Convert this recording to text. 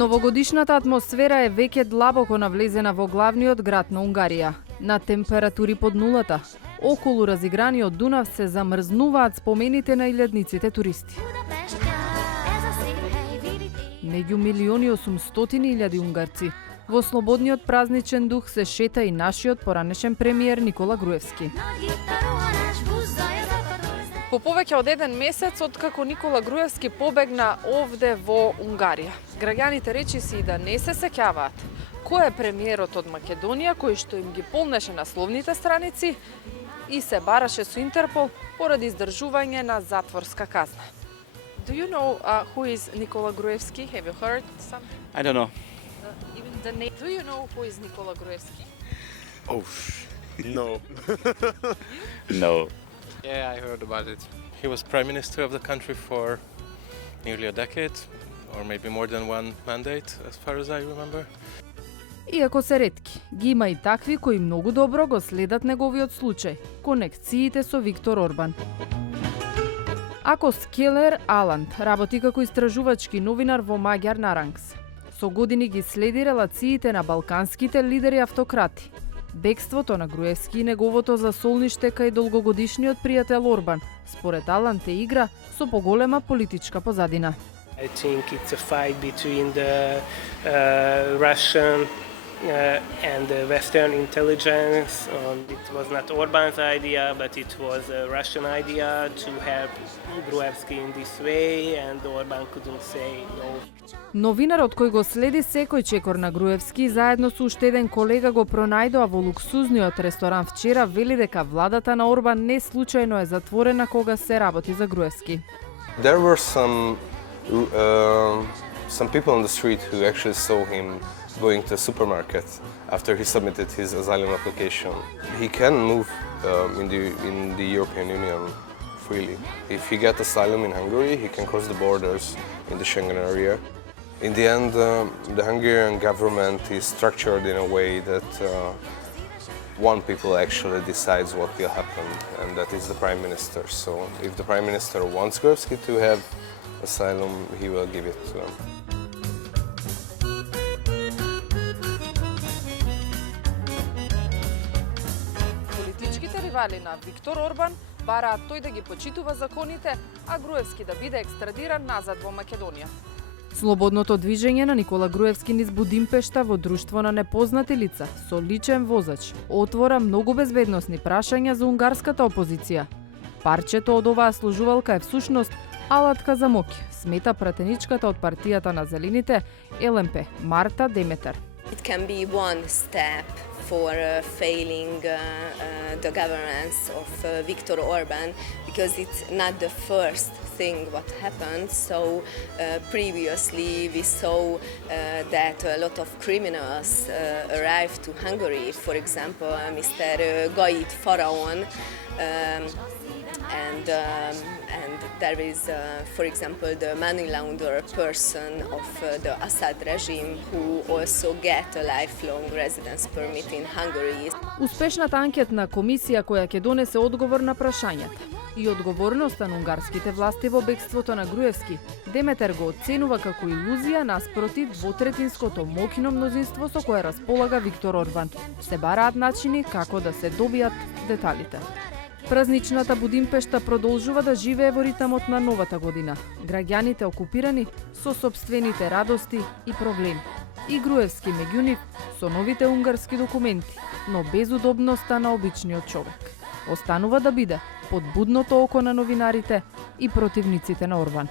Новогодишната атмосфера е веќе длабоко навлезена во главниот град на Унгарија. На температури под нулата. Околу разиграниот Дунав се замрзнуваат спомените на илјадниците туристи. Меѓу 1.800.000 унгарци во слободниот празничен дух се шета и нашиот поранешен премиер Никола Груевски. По повеќе од еден месец откако Никола Груевски побегна овде во Унгарија, граѓаните речиси и да не се сеќаваат кој е премиерот од Македонија кој што им ги полнеше насловните страници и се бараше со Интерпол поради издржување на затворска казна. Do you know who is Nikola Gruevski? Have you heard some? I don't know. Even the name. Do you know who is Nikola Gruevski? Oh, No. no. Yeah, I heard about it. He was prime minister of the country for nearly a decade, or maybe more than one mandate, as far as I remember. Иако се ретки, ги има и такви кои многу добро го следат неговиот случај, конекциите со Виктор Орбан. Ако Скелер Аланд работи како истражувачки новинар во Маѓар Наранкс. Со години ги следи релациите на балканските лидери автократи. Бегството на Груевски и неговото засолниште кај долгогодишниот пријател Орбан, според Аланд е игра со поголема политичка позадина. I think it's a fight between the Russian and the Western intelligence. It was not Orban's idea, but it was a Russian idea to help Gruevski in this way, and Orban couldn't say no. Новинарот кој го следи секој чекор на Груевски заедно со уште еден колега го пронајдоа во луксузниот ресторан вчера, вели дека владата на Орбан не случајно е затворена кога се работи за Груевски. There were some people on the street who actually saw him going to a supermarket after he submitted his asylum application. He can move in the European Union freely. If he gets asylum in Hungary, he can cross the borders in the Schengen area. In the end, the Hungarian government is structured in a way that one people actually decides what will happen, and that is the Prime Minister. So if the Prime Minister wants Gruevski to have asylum, he will give it to him. Политичките ривали на Виктор Орбан бараат тој да ги почитува законите, а Груевски да биде екстрадиран назад во Македонија. Слободното движење на Никола Груевски низ Будимпешта во друштво на непознати лица со личен возач отвора многу безбедносни прашања за унгарската опозиција. Парчето од оваа служувалка е всушност алатка за моќ, смета пратеничката од партијата на Зелените ЛМП Марта Деметар. It can be one step for failing the governance of Viktor Orban, because it's not the first thing what happened. So previously we saw that a lot of criminals arrived to Hungary. For example, Mr. Gait Faraon, and there is, for example, the money launderer person of the Assad regime who also get a lifelong residence permit in Hungary. Успешната анкетна комисија која ќе донесе одговор на прашањата и одговорноста на унгарските власти во бегството на Груевски, Деметер го оценува како илузија наспроти двотретинското моќно мнозинство со кое располага Виктор Орбан. Се бараат начини како да се добијат деталите. Празничната Будимпешта продолжува да живее во ритмот на новата година. Граѓаните окупирани со сопствените радости и проблеми. И Груевски меѓу нив со новите унгарски документи, но без удобноста на обичниот човек. Останува да биде под будното око на новинарите и противниците на Орбан.